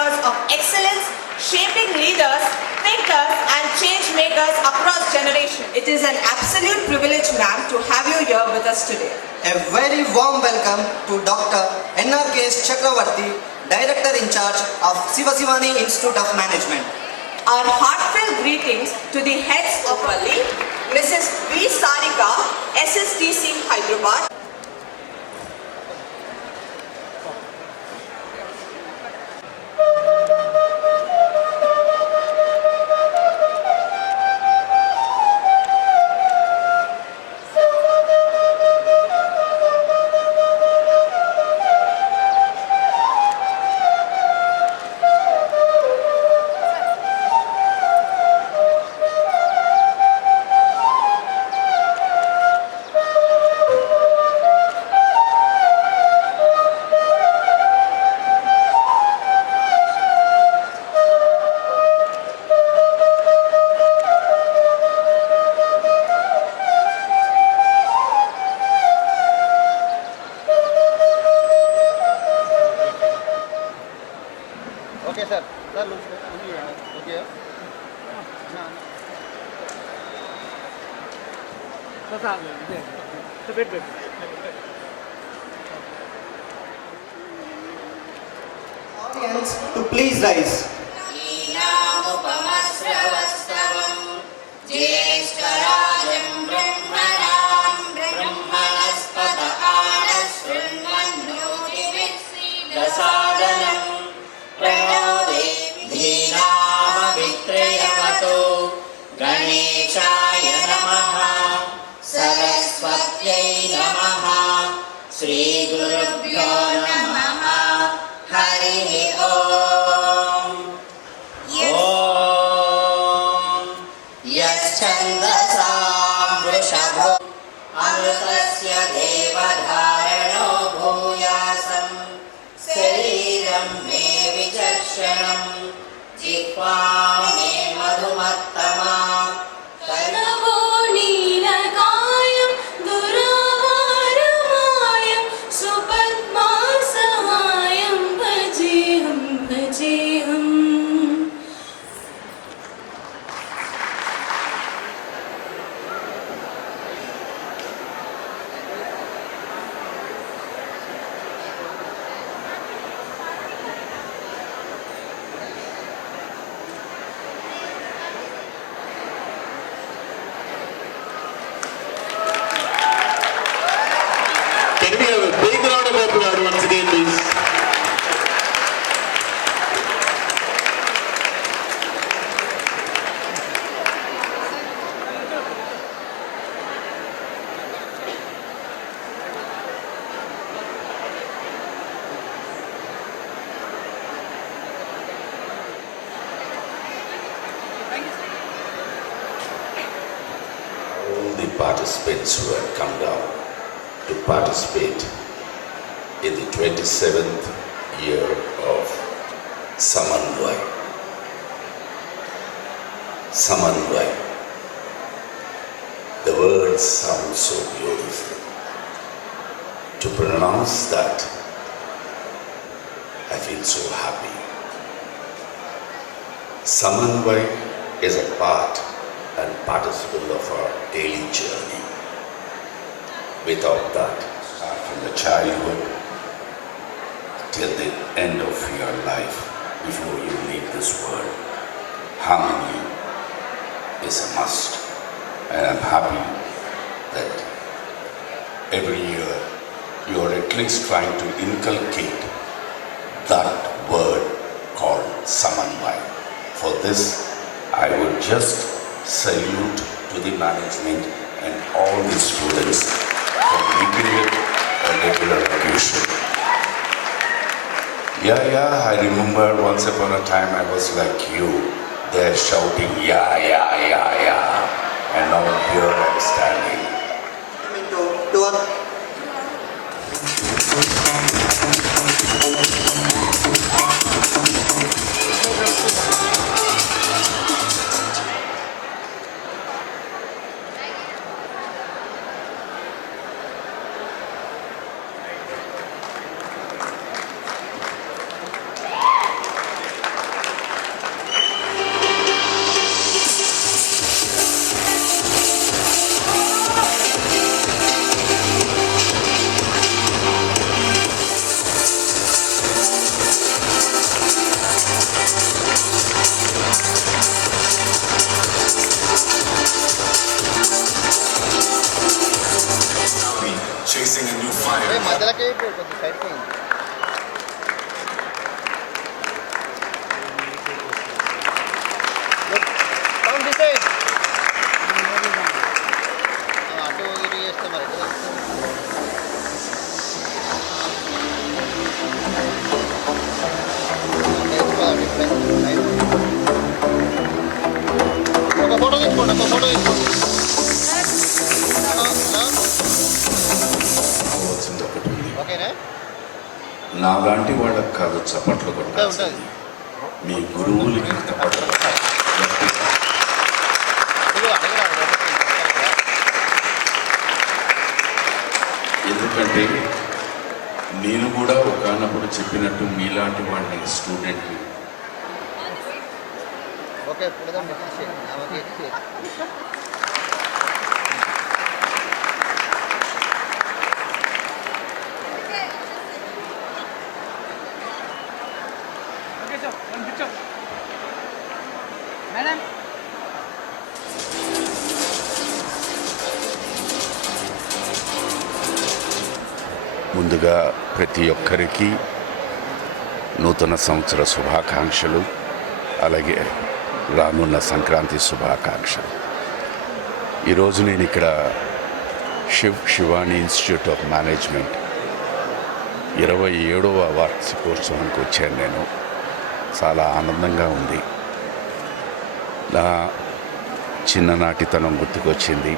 years of excellence, shaping leaders, thinkers and change makers across generations. It is an absolute privilege, ma'am, to have you here with us today. A very warm welcome to Dr. N.R.K. Chakravarti, Director in charge of Sivasivani Institute of Management. Our heartfelt greetings to the heads of Valli, Mrs. V. Sarika, SSTC Hyderabad. Okay, sir. Sir, look here. Okay. Audience to please rise. गणेशाय नमः सरस्वत्यै नमः श्रीगुरुभ्यो नमः हरिः ॐ यश्छन्दसां वृषभो अमृतस्य देवधारणो भूयासं शरीरं मे विचक्षणं जिह्वा मे मधुमत्तमा Can we have a big round of applause once again, please? All the participants who have come down to participate in the 27th year of Samanvai. Samanvai. The word sounds so beautiful. To pronounce that, I feel so happy. Samanvai is a part and participle of our daily journey. Without that, from the childhood till the end of your life, before you leave this world, harmony is a must. And I'm happy that every year you are at least trying to inculcate that word called Samanvai. For this, I would just salute to the management and all the students for making it a regular occasion. Yeah, I remember once upon a time I was like you, there shouting, yeah. And now here I'm standing. కొంచెం సైడ్కి అయింది. Come this side. అటు ఇటు చేస్తే మరి ఎట్లా ఒక ఫోటో తీసుకోండి, ఒక ఫోటో తీసుకోండి. కావాల్సింది ఒకటి ఉంది. ఓకేనా? నాలాంటి వాళ్ళకి కాదు చప్పట్లు కొట్టాల్సింది, ఉంటుంది. మీ గురువులకి చప్పట్లు కొట్టాలి. ఇదిగో అడగరా, ఎందుకంటే నేను కూడా ఒకనప్పుడు చెప్పినట్టు మీలాంటి వాడిని స్టూడెంట్ని. ఓకే పుడదాం ఓకే. ముందుగా ప్రతి ఒక్కరికి నూతన సంవత్సర శుభాకాంక్షలు, అలాగే రానున్న సంక్రాంతి శుభాకాంక్షలు. ఈరోజు నేను ఇక్కడ శివాని ఇన్స్టిట్యూట్ ఆఫ్ మేనేజ్మెంట్ 27వ వార్షికోత్సవానికి వచ్చాను. నేను చాలా ఆనందంగా ఉంది. నా చిన్ననాటితనం గుర్తుకొచ్చింది.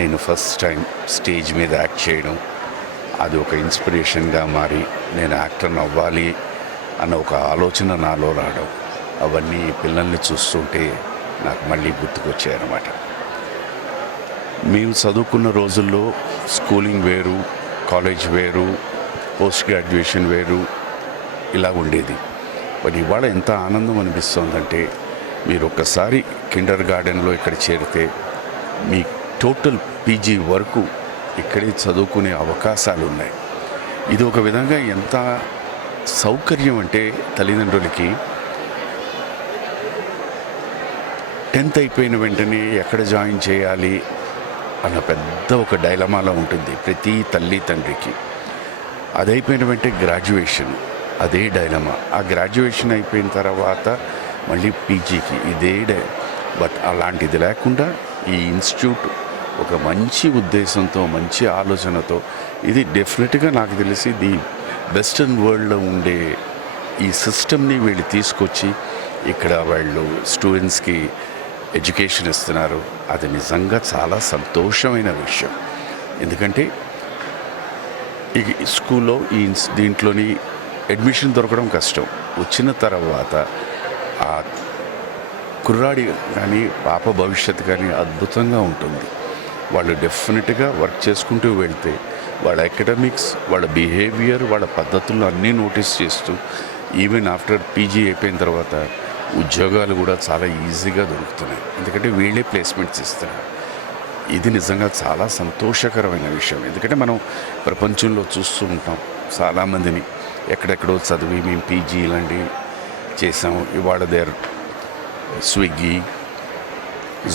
నేను ఫస్ట్ టైం స్టేజ్ మీద యాక్ట్ చేయడం, అది ఒక ఇన్స్పిరేషన్గా మారి నేను యాక్టర్ అవ్వాలి అన్న ఒక ఆలోచన నాలో రావడం, అవన్నీ పిల్లల్ని చూస్తుంటే నాకు మళ్ళీ గుర్తుకొచ్చాయన్నమాట. మేము చదువుకున్న రోజుల్లో స్కూలింగ్ వేరు, కాలేజ్ వేరు, పోస్ట్ గ్రాడ్యుయేషన్ వేరు, ఇలా ఉండేది. బట్ ఇవాళ ఎంత ఆనందం అనిపిస్తుందంటే, మీరు ఒక్కసారి కిండర్ గార్డెన్లో ఇక్కడ చేరితే మీ టోటల్ పీజీ వరకు ఇక్కడే చదువుకునే అవకాశాలు ఉన్నాయి. ఇది ఒక విధంగా ఎంత సౌకర్యం అంటే తల్లిదండ్రులకి 10th అయిపోయిన వెంటనే ఎక్కడ జాయిన్ చేయాలి అన్న పెద్ద ఒక డైలమాలో ఉంటుంది ప్రతి తల్లి తండ్రికి. అది అయిపోయిన వెంటనే గ్రాడ్యుయేషన్, అదే డైలమా. ఆ గ్రాడ్యుయేషన్ అయిపోయిన తర్వాత మళ్ళీ పీజీకి ఇదే బట్ అలాంటిది లేకుండా ఈ ఇన్స్టిట్యూట్ ఒక మంచి ఉద్దేశంతో, మంచి ఆలోచనతో, ఇది డెఫినెట్గా నాకు తెలిసి ది వెస్టర్న్ వరల్డ్లో ఉండే ఈ సిస్టమ్ని వీళ్ళు తీసుకొచ్చి ఇక్కడ వాళ్ళు స్టూడెంట్స్కి ఎడ్యుకేషన్ ఇస్తున్నారు. అది నిజంగా చాలా సంతోషమైన విషయం. ఎందుకంటే ఈ స్కూల్లో దీంట్లోని అడ్మిషన్ దొరకడం కష్టం. వచ్చిన తర్వాత ఆ కుర్రాడి కానీ పాప భవిష్యత్తు కానీ అద్భుతంగా ఉంటుంది. వాళ్ళు డెఫినెట్గా వర్క్ చేసుకుంటూ వెళ్తే వాళ్ళ అకాడమిక్స్, వాళ్ళ బిహేవియర్, వాళ్ళ పద్ధతుల్లో అన్నీ నోటీస్ చేస్తూ ఈవెన్ ఆఫ్టర్ పీజీ అయిపోయిన తర్వాత ఉద్యోగాలు కూడా చాలా ఈజీగా దొరుకుతున్నాయి. ఎందుకంటే వీళ్ళే ప్లేస్మెంట్స్ ఇస్తున్నారు. ఇది నిజంగా చాలా సంతోషకరమైన విషయం. ఎందుకంటే మనం ప్రపంచంలో చూస్తూ ఉంటాం చాలామందిని ఎక్కడెక్కడో చదివి మేము పీజీ ఇలాంటివి చేసాం, ఇవాళ దేర్ స్విగ్గీ,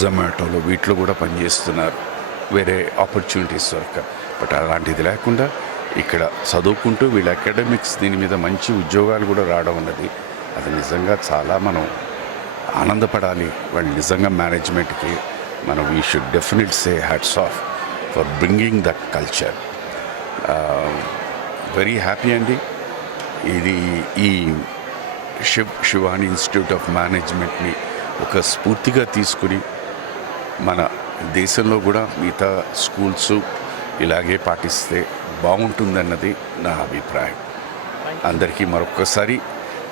జొమాటోలో వీటిలో కూడా పనిచేస్తున్నారు, వేరే ఆపర్చునిటీస్ దొరక. బట్ అలాంటిది లేకుండా ఇక్కడ చదువుకుంటూ వీళ్ళ అకాడమిక్స్ దీని మీద మంచి ఉద్యోగాలు కూడా రావడం ఉన్నది, అది నిజంగా చాలా మనం ఆనందపడాలి. వాళ్ళు నిజంగా మేనేజ్మెంట్కి మనం we should definite say hats off for bringing that culture. Very happy అండి. ఇది ఈ శివాని ఇన్స్టిట్యూట్ ఆఫ్ మేనేజ్మెంట్ని ఒక స్ఫూర్తిగా తీసుకుని మన దేశంలో కూడా మిగతా స్కూల్స్ ఇలాగే పాటిస్తే బాగుంటుందన్నది నా అభిప్రాయం. అందరికీ మరొక్కసారి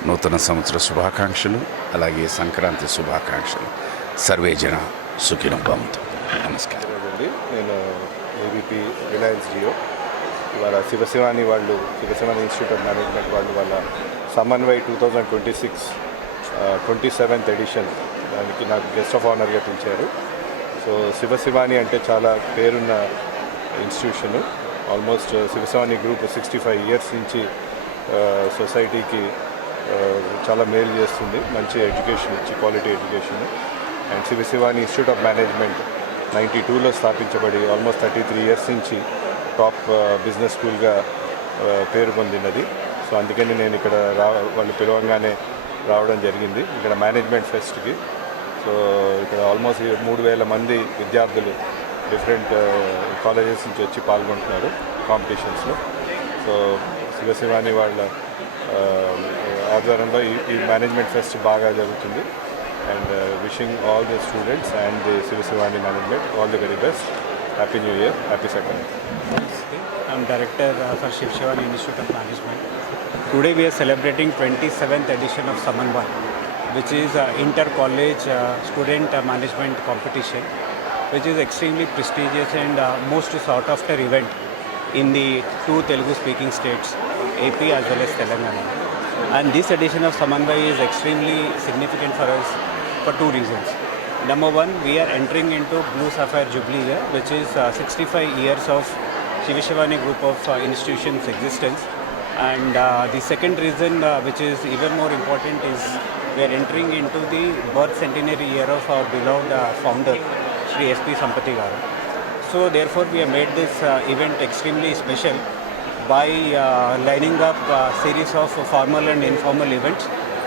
నూతన సంవత్సర శుభాకాంక్షలు, అలాగే సంక్రాంతి శుభాకాంక్షలు. సర్వే జన సుఖినో భవంతు. నమస్కారం అండి. నేను ఏబీపీ రిలయన్స్ జియో. ఇవాళ శివశివాని ఇన్స్టిట్యూట్ ఆఫ్ మేనేజ్మెంట్ వాళ్ళ సమన్వయ్ 2026 27th ఎడిషన్ దానికి నాకు గెస్ట్ ఆఫ్ ఆనర్గా పిలిచారు. సో శివశివాని అంటే చాలా పేరున్న ఇన్స్టిట్యూషను. ఆల్మోస్ట్ శివశివాని గ్రూప్ 65 years నుంచి సొసైటీకి చాలా మేలు చేస్తుంది, మంచి ఎడ్యుకేషన్ ఇచ్చి quality education. And Shivashivani institute of management 92లో స్థాపించబడి ఆల్మోస్ట్ 33 years నుంచి టాప్ బిజినెస్ స్కూల్గా పేరు పొందినది. సో అందుకని నేను ఇక్కడ వాళ్ళు పిలవంగానే రావడం జరిగింది ఇక్కడ మేనేజ్మెంట్ ఫెస్ట్కి. సో ఇక్కడ ఆల్మోస్ట్ 3,000 మంది విద్యార్థులు డిఫరెంట్ కాలేజెస్ నుంచి వచ్చి పాల్గొంటున్నారు కాంపిటీషన్స్లో. సో శివశివాని వాళ్ళ ఆధ్వర్యంలో ఈ మేనేజ్మెంట్ ఫెస్ట్ బాగా జరుగుతుంది. And wishing all the students and the Siva Sivani management all the very best. Happy new year, happy second. I'm Director for Shiv Shivani Institute of Management. Today we are celebrating 27th edition of Samanvai, which is inter-college student management competition, which is extremely prestigious and most sought after event in the two Telugu speaking states, AP as well as Telangana. And this edition of Samanvai is extremely significant for us for two reasons. Number one, we are entering into Blue Sapphire Jubilee year, which is 65 years of Shiva Shivani group of institutions existence. And the second reason, which is even more important, is we are entering into the birth centenary year of our beloved founder, Sri S.P. Sampati Garu. So therefore we have made this event extremely special by lining up a series of formal and informal events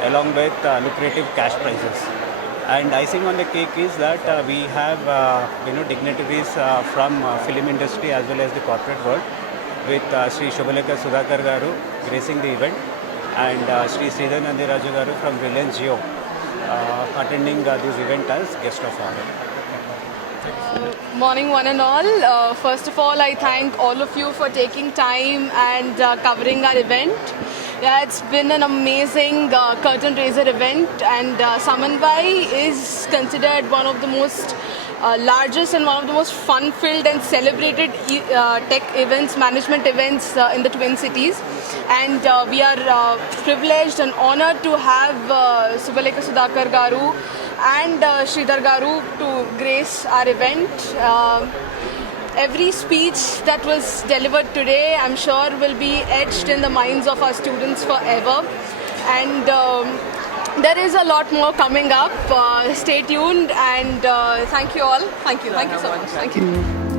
along with lucrative cash prizes. And icing on the cake is that we have dignitaries from film industry as well as the corporate world, with Sri Shubhalekha Sudhakar Garu gracing the event, and Sri Sridhar Nandiraju Garu from Reliance Jio attending this event as guest of honor. Morning one and all. First of all, I thank all of you for taking time and covering our event. Yeah, it's been an amazing curtain raiser event, and Samanvai is considered one of the most largest and one of the most fun-filled and celebrated tech events, management events in the Twin Cities. And we are privileged and honored to have Shubhalekha Sudhakar Garu and Sridhar Garu to grace our event. Every speech that was delivered today, I'm sure, will be etched in the minds of our students forever. And there is a lot more coming up. Stay tuned, and thank you all. Thank you so much. Thank you.